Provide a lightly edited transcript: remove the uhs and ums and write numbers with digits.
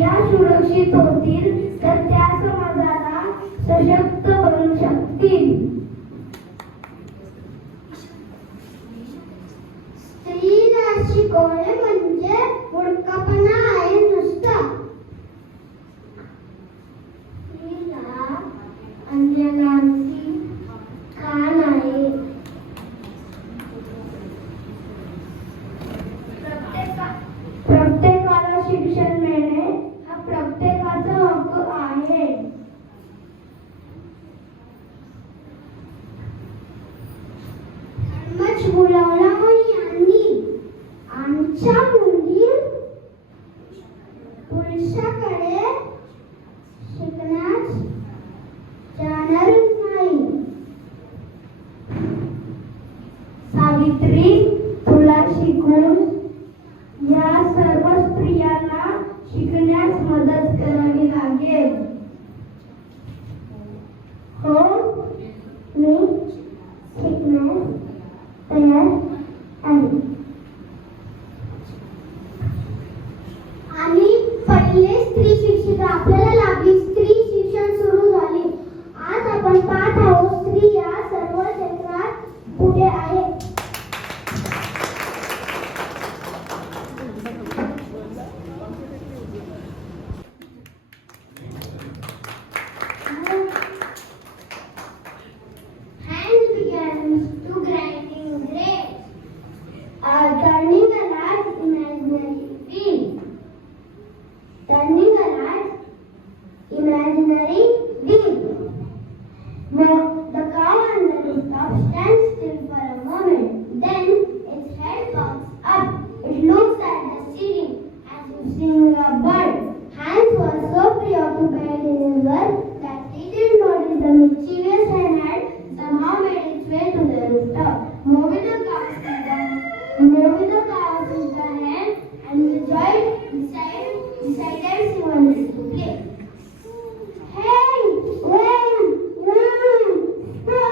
या सुरक्षित होतील तर त्या समाजाला सशक्त बनू शकतील. स्त्रीला शिकवणे म्हणजे मूर्खपणा आहे नुसता. स्त्रीला अन्यायांची कान आहे. प्रत्येकाला शिक्षण मिळणे हा प्रत्येकाचा हक्क आहे. धर्मच बोलावला यांनी आमच्या मुली पुरुषाकडे शिकण्यास जाणारच नाही. सावित्री, तुला शिकून या सर्व स्त्रियांना शिकण्यास मदत करावी लागेल. हो, मी शिकण्यास तयार आहे. आणि पहिले स्त्री शिक्षिका आपल्याला लाभली. स्त्री शिक्षण सुरू झाले. आज आपण पाहत आहोत स्त्री या सर्व क्षेत्रात पुढे आहे. Hands began to grinding grapes, turning a large imaginary wheel. Turning a large imaginary wheel. The cow on the rooftop stands still for a moment. Then its head pops up. It looks at the ceiling as if seeing a bird. Hans was so preoccupied in his work that he didn't notice the mischievous hen had somehow made its way to the rooftop. Moby the cow sees the hen and with joy decided she wanted to play.